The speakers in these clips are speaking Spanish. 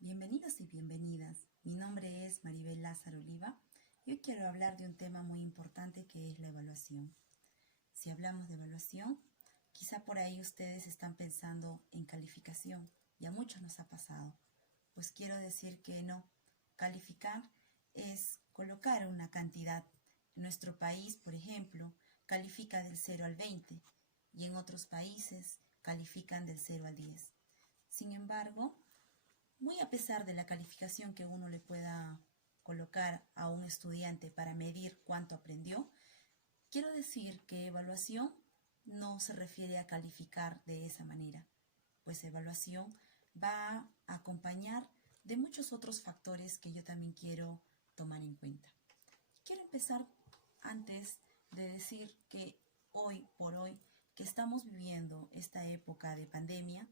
Bienvenidos y bienvenidas. Mi nombre es Maribel Lázaro Oliva y hoy quiero hablar de un tema muy importante que es la evaluación. Si hablamos de evaluación, quizá por ahí ustedes están pensando en calificación y a muchos nos ha pasado. Pues quiero decir que no. Calificar es colocar una cantidad. En nuestro país, por ejemplo, califica del 0 al 20 y en otros países califican del 0 al 10. Sin embargo, muy a pesar de la calificación que uno le pueda colocar a un estudiante para medir cuánto aprendió, quiero decir que evaluación no se refiere a calificar de esa manera, pues evaluación va a acompañar de muchos otros factores que yo también quiero tomar en cuenta. Quiero empezar antes de decir que hoy por hoy que estamos viviendo esta época de pandemia,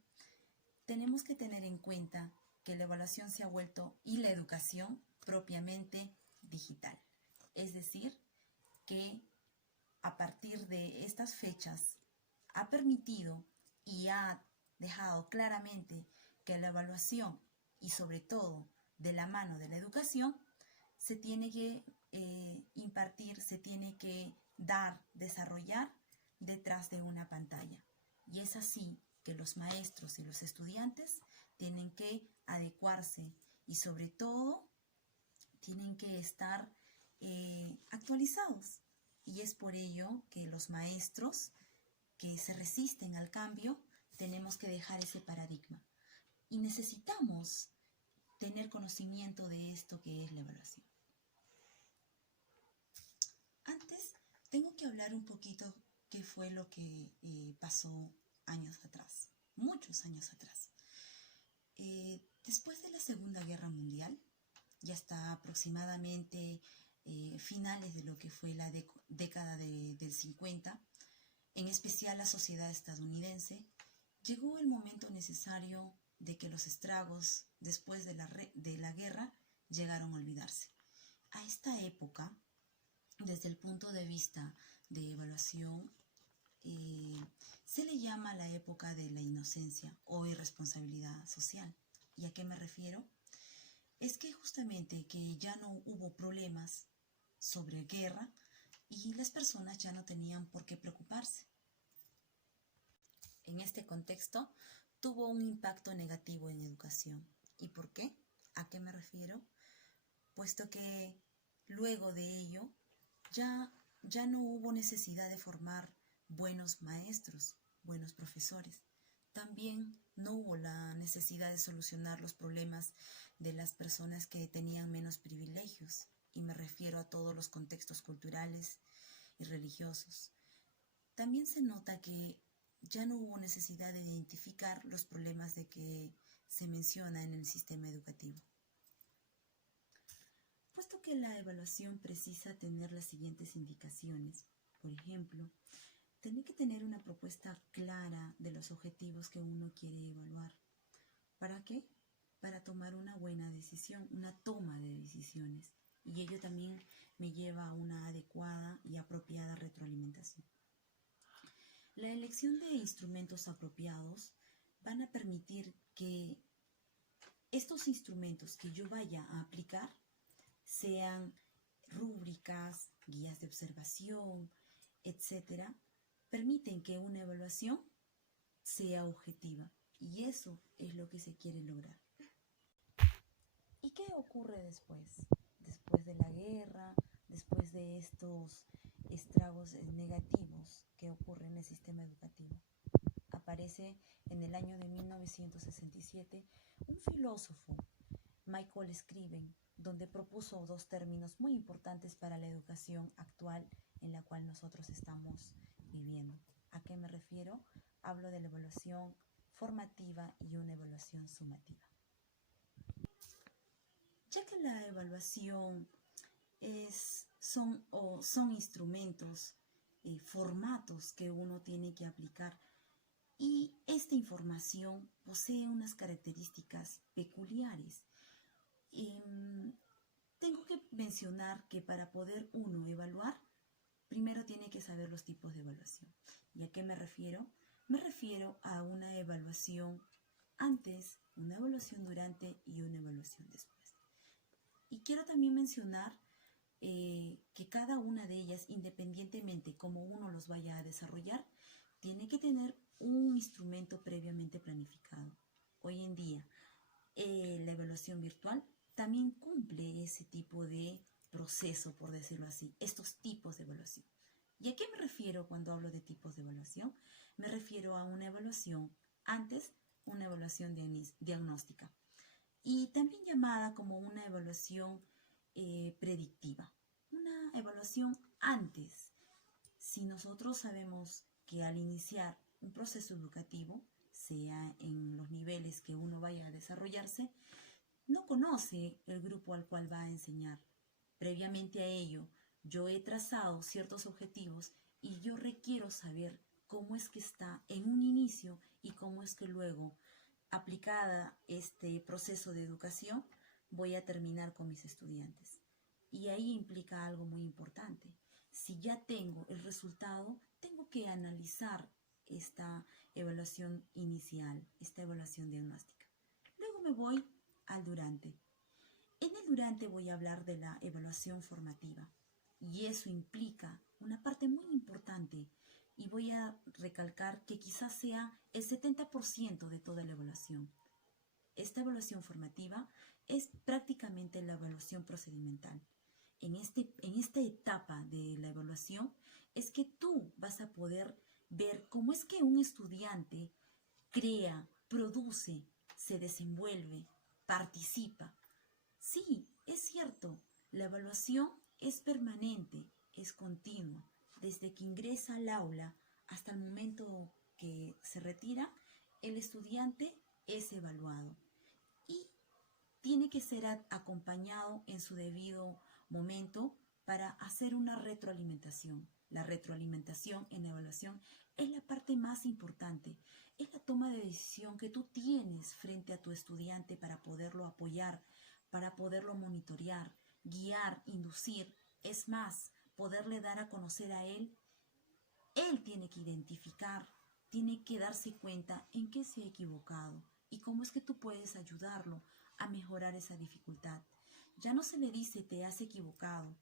tenemos que tener en cuenta que la evaluación se ha vuelto y la educación propiamente digital. Es decir, que a partir de estas fechas ha permitido y ha dejado claramente que la evaluación y sobre todo de la mano de la educación se tiene que impartir, se tiene que dar, desarrollar detrás de una pantalla. Y es así que los maestros y los estudiantes tienen que adecuarse y sobre todo tienen que estar actualizados. Y es por ello que los maestros que se resisten al cambio tenemos que dejar ese paradigma. Y necesitamos tener conocimiento de esto que es la evaluación. Antes, tengo que hablar un poquito qué fue lo que pasó años atrás, muchos años atrás. Después de la Segunda Guerra Mundial, ya hasta aproximadamente finales de lo que fue la década del 50, en especial la sociedad estadounidense, llegó el momento necesario de que los estragos después de la guerra llegaron a olvidarse. A esta época, desde el punto de vista de evaluación, se le llama la época de la inocencia o irresponsabilidad social. ¿Y a qué me refiero? Es que justamente que ya no hubo problemas sobre guerra y las personas ya no tenían por qué preocuparse. En este contexto, tuvo un impacto negativo en educación. ¿Y por qué? ¿A qué me refiero? Puesto que luego de ello ya no hubo necesidad de formar buenos maestros, buenos profesores. También no hubo la necesidad de solucionar los problemas de las personas que tenían menos privilegios, y me refiero a todos los contextos culturales y religiosos. También se nota que ya no hubo necesidad de identificar los problemas de que se menciona en el sistema educativo. Puesto que la evaluación precisa tener las siguientes indicaciones, por ejemplo, tiene que tener una propuesta clara de los objetivos que uno quiere evaluar. ¿Para qué? Para tomar una buena decisión, una toma de decisiones. Y ello también me lleva a una adecuada y apropiada retroalimentación. La elección de instrumentos apropiados van a permitir que estos instrumentos que yo vaya a aplicar sean rúbricas, guías de observación, etcétera, permiten que una evaluación sea objetiva. Y eso es lo que se quiere lograr. ¿Y qué ocurre después? Después de la guerra, después de estos estragos negativos que ocurren en el sistema educativo. Aparece en el año de 1967 un filósofo, Michael Scriven, donde propuso dos términos muy importantes para la educación actual en la cual nosotros estamos viviendo. ¿A qué me refiero? Hablo de la evaluación formativa y una evaluación sumativa. Ya que la evaluación son instrumentos, formatos que uno tiene que aplicar, y esta información posee unas características peculiares. Tengo que mencionar que para poder uno evaluar, primero tiene que saber los tipos de evaluación. ¿Y a qué me refiero? Me refiero a una evaluación antes, una evaluación durante y una evaluación después. Y quiero también mencionar que cada una de ellas, independientemente cómo uno los vaya a desarrollar, tiene que tener un instrumento previamente planificado. Hoy en día, la evaluación virtual también cumple ese tipo de proceso, por decirlo así, estos tipos de evaluación. ¿Y a qué me refiero cuando hablo de tipos de evaluación? Me refiero a una evaluación antes, una evaluación diagnóstica, y también llamada como una evaluación predictiva. Una evaluación antes. Si nosotros sabemos que al iniciar un proceso educativo, sea en los niveles que uno vaya a desarrollarse, no conoce el grupo al cual va a enseñar. Previamente a ello, yo he trazado ciertos objetivos y yo requiero saber cómo es que está en un inicio y cómo es que luego, aplicada este proceso de educación, voy a terminar con mis estudiantes. Y ahí implica algo muy importante. Si ya tengo el resultado, tengo que analizar esta evaluación inicial, esta evaluación diagnóstica. Luego me voy al durante. En el durante voy a hablar de la evaluación formativa y eso implica una parte muy importante y voy a recalcar que quizás sea el 70% de toda la evaluación. Esta evaluación formativa es prácticamente la evaluación procedimental. En esta etapa de la evaluación es que tú vas a poder ver cómo es que un estudiante crea, produce, se desenvuelve, participa. Sí, es cierto, la evaluación es permanente, es continua. Desde que ingresa al aula hasta el momento que se retira, el estudiante es evaluado y tiene que ser acompañado en su debido momento para hacer una retroalimentación. La retroalimentación en la evaluación es la parte más importante. Es la toma de decisión que tú tienes frente a tu estudiante para poderlo apoyar, para poderlo monitorear, guiar, inducir. Es más, poderle dar a conocer a él. Él tiene que identificar, tiene que darse cuenta en qué se ha equivocado y cómo es que tú puedes ayudarlo a mejorar esa dificultad. Ya no se le dice te has equivocado.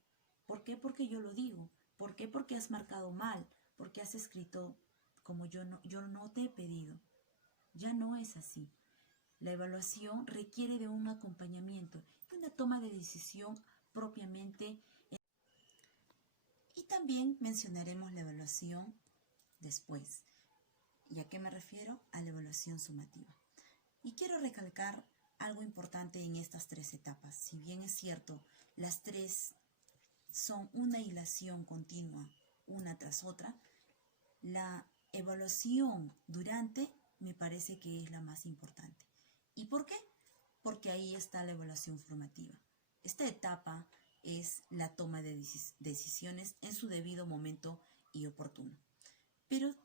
¿Por qué? Porque yo lo digo. ¿Por qué? Porque has marcado mal. Porque has escrito como yo no te he pedido. Ya no es así. La evaluación requiere de un acompañamiento y una toma de decisión propiamente. Y también mencionaremos la evaluación después. ¿Y a qué me refiero? A la evaluación sumativa. Y quiero recalcar algo importante en estas tres etapas. Si bien es cierto, las tres son una hilación continua, una tras otra, la evaluación durante me parece que es la más importante. ¿Y por qué? Porque ahí está la evaluación formativa. Esta etapa es la toma de decisiones en su debido momento y oportuno. Pero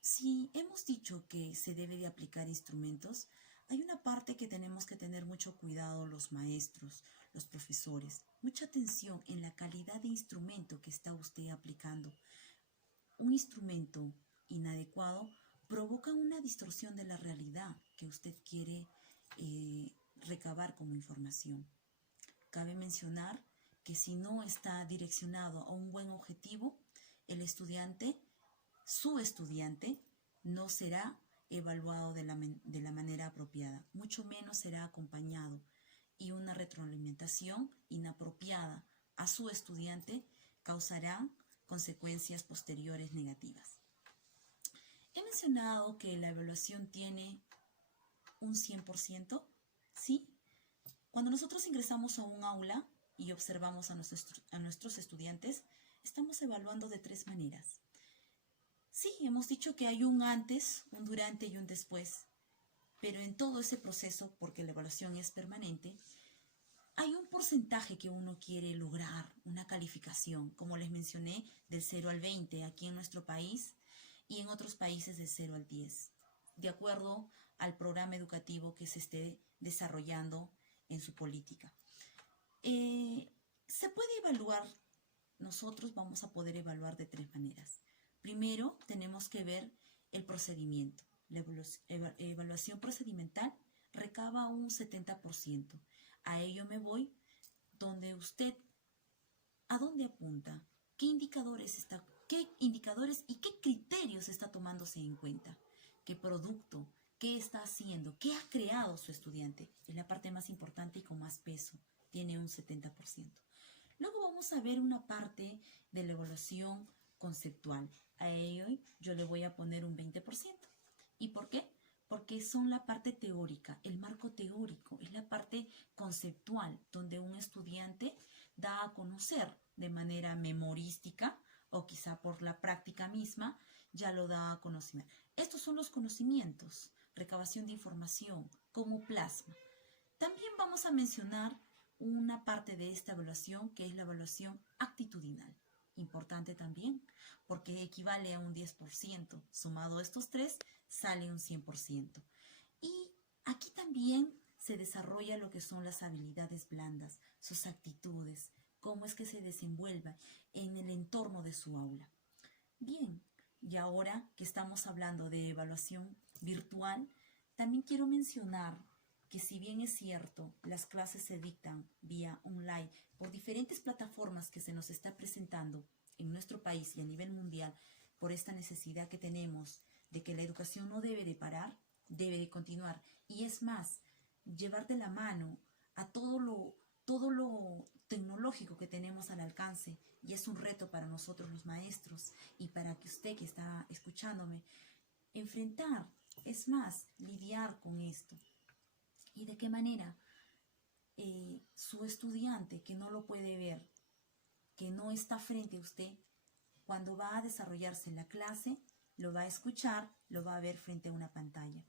si hemos dicho que se debe de aplicar instrumentos, hay una parte que tenemos que tener mucho cuidado los maestros, los profesores, mucha atención en la calidad de instrumento que está usted aplicando. Un instrumento inadecuado provoca una distorsión de la realidad que usted quiere recabar como información. Cabe mencionar que si no está direccionado a un buen objetivo, el estudiante, su estudiante, no será evaluado de la manera apropiada, mucho menos será acompañado, y una retroalimentación inapropiada a su estudiante causará consecuencias posteriores negativas. He mencionado que la evaluación tiene un 100%, ¿sí? Cuando nosotros ingresamos a un aula y observamos a nuestros estudiantes, estamos evaluando de tres maneras. Sí, hemos dicho que hay un antes, un durante y un después, pero en todo ese proceso, porque la evaluación es permanente, hay un porcentaje que uno quiere lograr, una calificación, como les mencioné, del 0 al 20 aquí en nuestro país y en otros países del 0 al 10, de acuerdo al programa educativo que se esté desarrollando en su política. Se puede evaluar, nosotros vamos a poder evaluar de tres maneras. Primero, tenemos que ver el procedimiento. la evaluación procedimental recaba un 70%. A ello me voy donde usted, ¿a dónde apunta? ¿Qué indicadores y qué criterios está tomándose en cuenta? ¿Qué producto? ¿Qué está haciendo? ¿Qué ha creado su estudiante? Es la parte más importante y con más peso. Tiene un 70%. Luego vamos a ver una parte de la evaluación conceptual. A ello yo le voy a poner un 20%. ¿Y por qué? Porque son la parte teórica, el marco teórico, es la parte conceptual, donde un estudiante da a conocer de manera memorística o quizá por la práctica misma, ya lo da a conocer. Estos son los conocimientos, recabación de información, cómo plasma. También vamos a mencionar una parte de esta evaluación que es la evaluación actitudinal. Importante también, porque equivale a un 10%. Sumado a estos tres, sale un 100%. Y aquí también se desarrolla lo que son las habilidades blandas, sus actitudes, cómo es que se desenvuelva en el entorno de su aula. Bien, y ahora que estamos hablando de evaluación virtual, también quiero mencionar que si bien es cierto, las clases se dictan vía online por diferentes plataformas que se nos está presentando en nuestro país y a nivel mundial por esta necesidad que tenemos de que la educación no debe de parar, debe de continuar. Y es más, llevar de la mano a todo lo tecnológico que tenemos al alcance, y es un reto para nosotros los maestros y para que usted que está escuchándome, enfrentar, es más, lidiar con esto. ¿Y de qué manera? Su estudiante que no lo puede ver, que no está frente a usted, cuando va a desarrollarse la clase, lo va a escuchar, lo va a ver frente a una pantalla.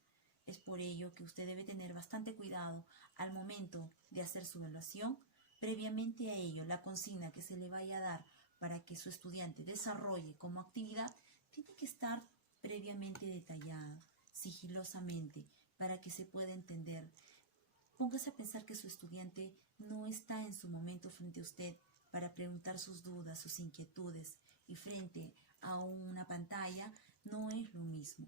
Es por ello que usted debe tener bastante cuidado al momento de hacer su evaluación. Previamente a ello, la consigna que se le vaya a dar para que su estudiante desarrolle como actividad tiene que estar previamente detallada, sigilosamente, para que se pueda entender. Póngase a pensar que su estudiante no está en su momento frente a usted para preguntar sus dudas, sus inquietudes, y frente a una pantalla no es lo mismo.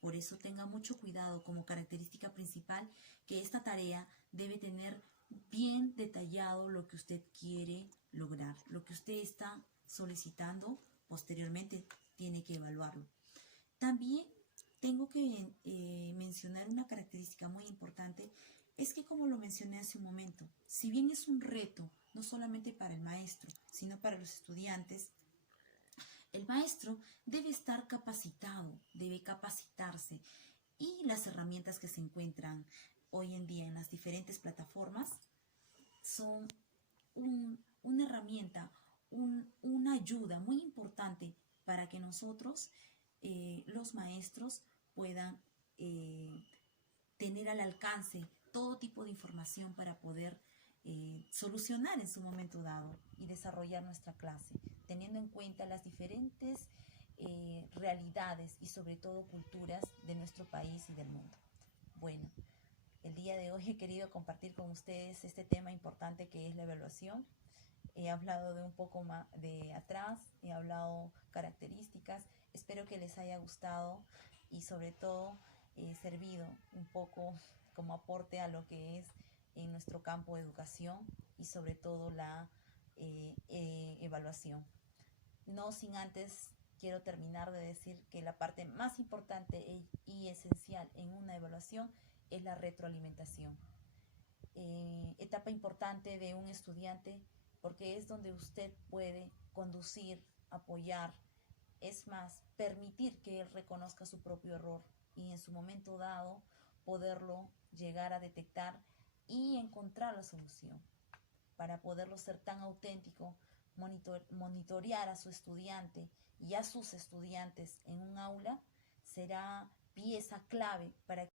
Por eso tenga mucho cuidado como característica principal que esta tarea debe tener bien detallado lo que usted quiere lograr, lo que usted está solicitando. Posteriormente tiene que evaluarlo. También tengo que mencionar una característica muy importante. Es que, como lo mencioné hace un momento, si bien es un reto, no solamente para el maestro, sino para los estudiantes, el maestro debe estar capacitado, debe capacitarse, y las herramientas que se encuentran hoy en día en las diferentes plataformas son una herramienta, una ayuda muy importante para que nosotros, los maestros, puedan tener al alcance todo tipo de información para poder solucionar en su momento dado y desarrollar nuestra clase, teniendo en cuenta las diferentes realidades y sobre todo culturas de nuestro país y del mundo. Bueno, el día de hoy he querido compartir con ustedes este tema importante que es la evaluación. He hablado de un poco más de atrás, he hablado características. Espero que les haya gustado y sobre todo servido un poco como aporte a lo que es en nuestro campo de educación y sobre todo la evaluación. No sin antes quiero terminar de decir que la parte más importante y esencial en una evaluación es la retroalimentación. Etapa importante de un estudiante, porque es donde usted puede conducir, apoyar, es más, permitir que él reconozca su propio error y en su momento dado poderlo llegar a detectar y encontrar la solución. Para poderlo ser tan auténtico, monitorear a su estudiante y a sus estudiantes en un aula será pieza clave para que...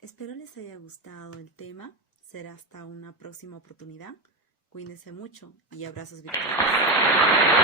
Espero les haya gustado el tema. Será hasta una próxima oportunidad. Cuídense mucho y abrazos virtuales.